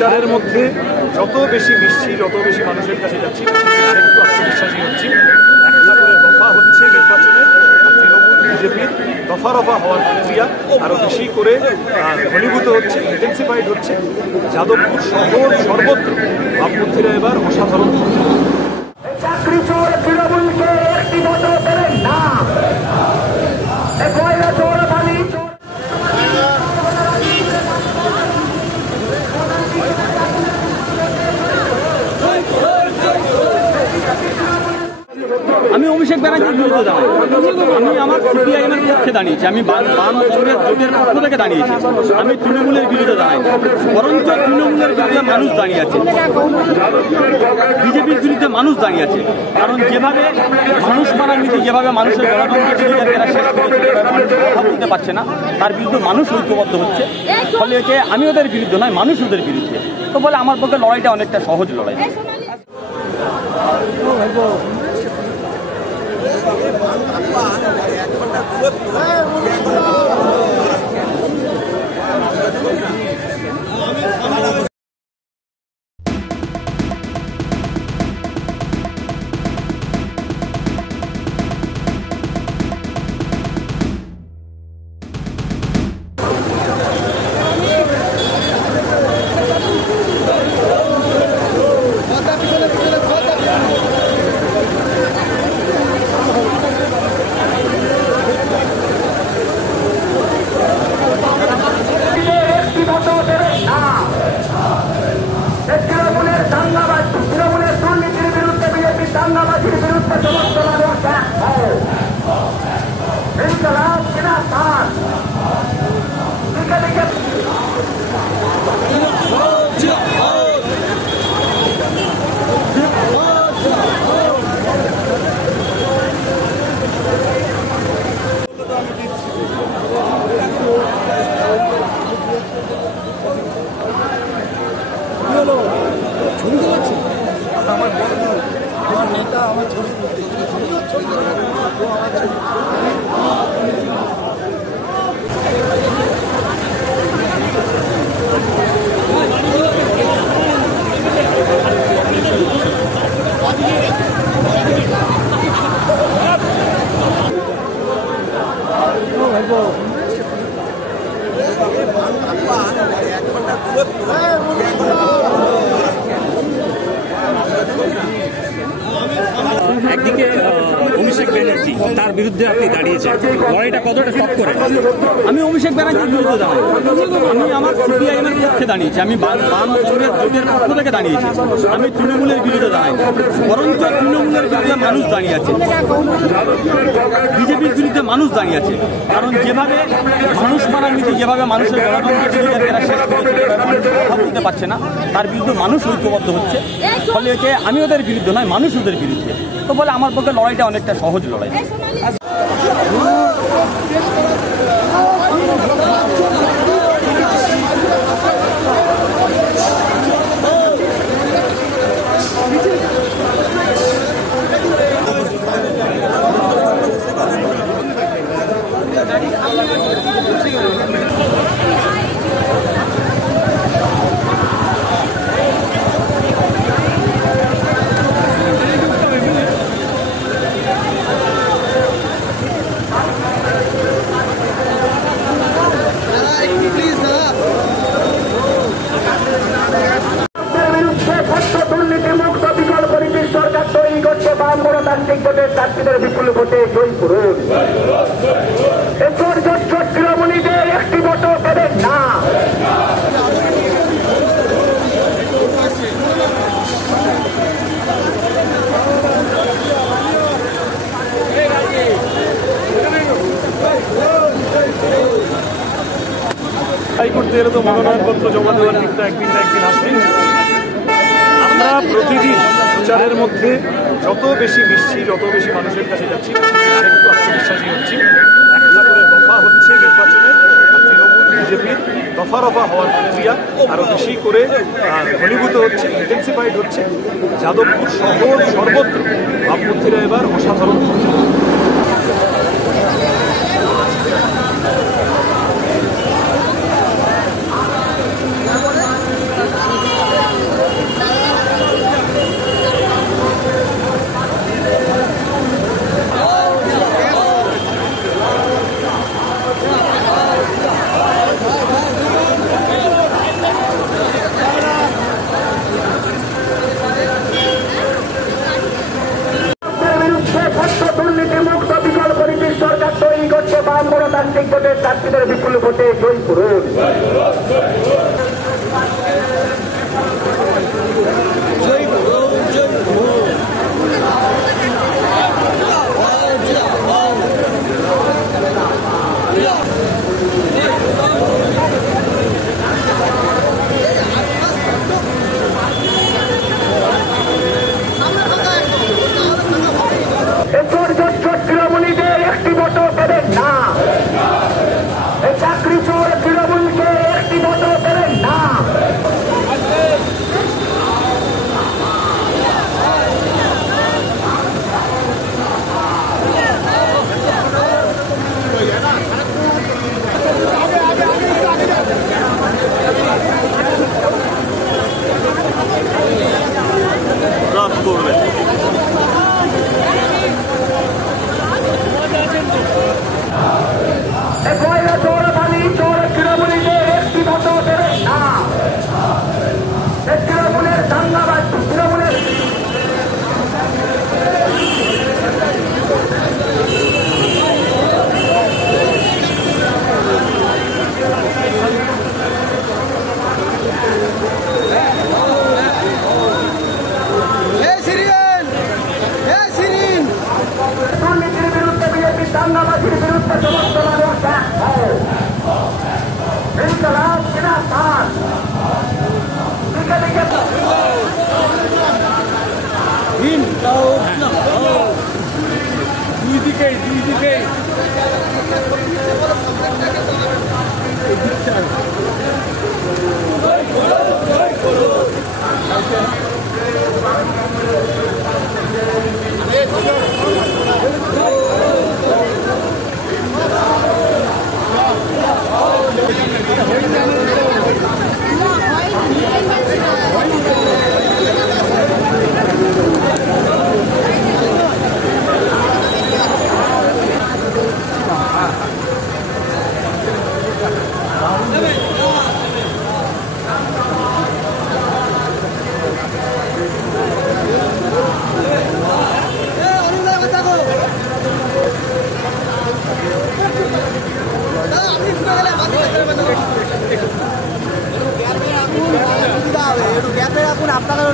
প্রচারের মধ্যে যত বেশি মিশছি, যত বেশি মানুষের কাছে যাচ্ছি, আরেকটু আত্মবিশ্বাসী হচ্ছি। একটা করে দফা হচ্ছে নির্বাচনে, আর তৃণমূল বিজেপির দফা রফা হওয়ার প্রক্রিয়া আরও বেশি করে ঘনীভূত হচ্ছে, ইন্টেন্সিফাইড হচ্ছে। যাদবপুর শহর সর্বত্র ভাবমূর্তিরা এবার অসাধারণ। আমি অভিষেক ব্যানার্জির বিরুদ্ধে দাঁড়াই। আমি আমার সিপিআইএমের পক্ষে দাঁড়িয়েছি, আমি বাম কংগ্রেস জোটের পক্ষ থেকে দাঁড়িয়েছি। আমি তৃণমূলের বিরুদ্ধে দাঁড়াই, বরঞ্চ তৃণমূলের বিরুদ্ধে মানুষ দাঁড়িয়ে আছে, বিজেপির বিরুদ্ধে মানুষ দাঁড়িয়ে আছে। কারণ যেভাবে মানুষ মারার নীতি, যেভাবে মানুষের গণতন্ত্র শেষ কথা বলতে পারছে না, তার বিরুদ্ধে মানুষ ঐক্যবদ্ধ হচ্ছে। ফলে একে আমি ওদের বিরুদ্ধে নয়, মানুষ ওদের বিরুদ্ধে। তো বলে আমার পক্ষে লড়াইটা অনেকটা সহজ লড়াই। আমার নেতা আমার ছবি একদিকে অভিষেক ব্যানার্জি, তার বিরুদ্ধে আপনি দাঁড়িয়েছেন, লড়াইটা কতটা টপ করে? আমি অভিষেক ব্যানার্জির বিরুদ্ধে দাঁড়াই। আমি আমার সিপিআইএমের পক্ষে দাঁড়িয়েছি, আমি বাম কংগ্রেস জোটের পক্ষ থেকে দাঁড়িয়েছি। আমি তৃণমূলের বিরুদ্ধে দাঁড়াই, বরঞ্চ তৃণমূলের বিরুদ্ধে মানুষ দাঁড়িয়ে আছে, বিজেপির বিরুদ্ধে মানুষ দাঁড়িয়ে আছে। কারণ যেভাবে মানুষ মারার নীতি, যেভাবে মানুষের গণতন্ত্র শেষ কথা বলতে পারছে না, তার বিরুদ্ধে মানুষ ঐক্যবদ্ধ হচ্ছে। ফলে একে আমি ওদের বিরুদ্ধে নয়, মানুষ ওদের বিরুদ্ধে। তো বলে আমার পক্ষে লড়াইটা অনেকটা সহজ লড়াই। বিপুল ভোটে জয়ী করুন। তৃণমূলীদের একটি ভোটও দেবেন না। তাই করতে এলে তো মনোনয়নপত্র জমা দেওয়ার দিকটা একদিন না একদিন আসবেই। আমরা প্রতিদিন প্রচারের মধ্যে যত বেশি মিশছি, যত বেশি মানুষের কাছে যাচ্ছি, আরেকটু আত্মবিশ্বাসী হচ্ছি। একটা করে দফা হচ্ছে নির্বাচনে, আর তৃণমূল বিজেপির দফা রফা হওয়ার প্রক্রিয়া আরও বেশি করে ঘনীভূত হচ্ছে, ইন্টেন্সিফাইড হচ্ছে। যাদবপুর শহর সর্বত্র ভাবমূর্তিরা এবার অসাধারণ।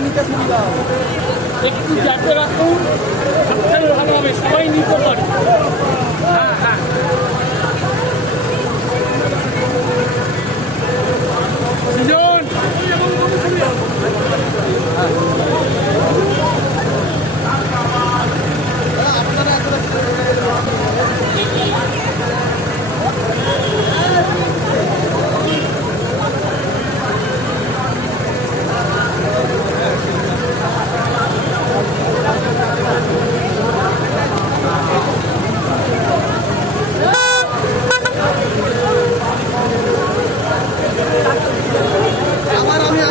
নিতে সুবিধা হবে। একটু চাপে রাখুন, সবচেয়ে ভালো হবে, সবাই নিতে পারে।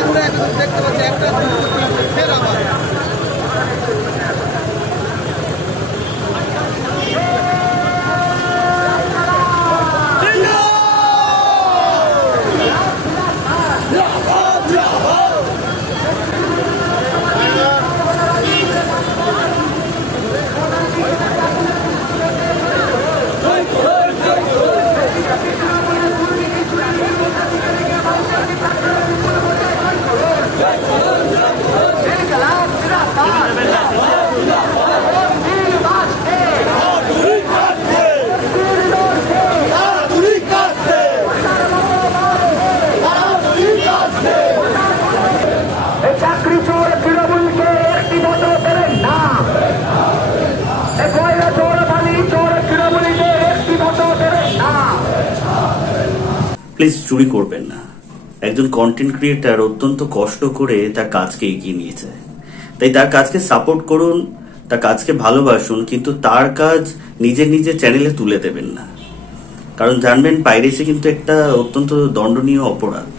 আমরা একদম দেখতে পাচ্ছি একটা ফের আমার চাকরি চোর তৃণমূলকে একটি মতো দেবেন না। কয়লা চোর বালি চোর তৃণমূলকে একটি মতো দেবেন না। প্লিজ চুরি করবেন না। একজন কন্টেন্ট ক্রিয়েটার অত্যন্ত কষ্ট করে তার কাজকে এগিয়ে নিয়েছে, তাই তার কাজকে সাপোর্ট করুন, তার কাজকে ভালোবাসুন, কিন্তু তার কাজ নিজের চ্যানেলে তুলে দেবেন না। কারণ জানবেন পাইরেসি কিন্তু একটা অত্যন্ত দণ্ডনীয় অপরাধ।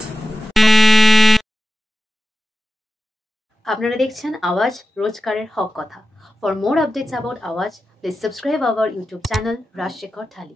আপনারা দেখছেন আওয়াজ, রোজকারের হক কথা। For more updates about Awaaz, please subscribe our YouTube channel Rajshekhar thali.